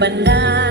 banda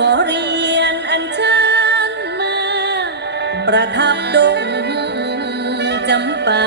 ขอเรียนอัญเชิญมา ประทับดงจำปา